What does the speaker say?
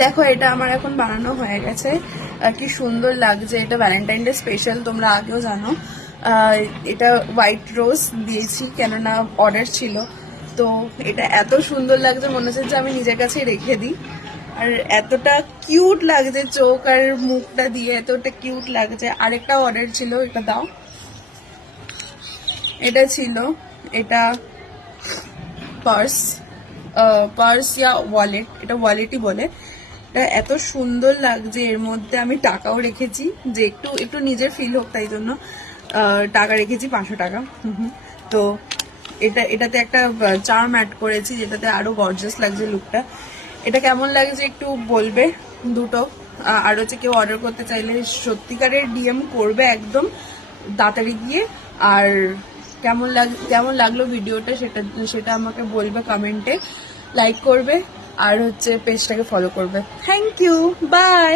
দেখো এটা আমার এখন বানানো হয়ে গেছে, কি সুন্দর লাগছে। এটা ভ্যালেন্টাইন ডে স্পেশাল, তোমরা আগেও জানো। এটা হোয়াইট রোজ দিয়েছি কেননা অর্ডার ছিল, তো এটা এত সুন্দর লাগছে মনে হচ্ছে যে আমি নিজের কাছে রেখে দিই। আর এতটা কিউট লাগছে, চোখ আর মুখটা দিয়ে এতটা কিউট লাগছে। আরেকটা অর্ডার ছিল, এটা দাও। এটা ছিল, এটা পার্স, পার্স ইয়া ওয়ালেট, এটা ওয়ালেটই বলে। এটা এত সুন্দর লাগছে, এর মধ্যে আমি টাকাও রেখেছি যে একটু একটু নিজের ফিল হোক, তাই জন্য টাকা রেখেছি 500 টাকা। তো এটাতে একটা চার্ম অ্যাড করেছি যেটাতে আরো গর্জিয়াস লাগছে লুকটা। এটা কেমন লাগছে একটু বলবে দুটো। আর হচ্ছে কেউ অর্ডার করতে চাইলে সত্যিকারের ডিএম করবে একদম তাড়াতাড়ি গিয়ে। আর কেমন লাগলো ভিডিওটা সেটা সেটা আমাকে বলবে কমেন্টে, লাইক করবে আর হচ্ছে পেজটাকে ফলো করবে। Thank you, by.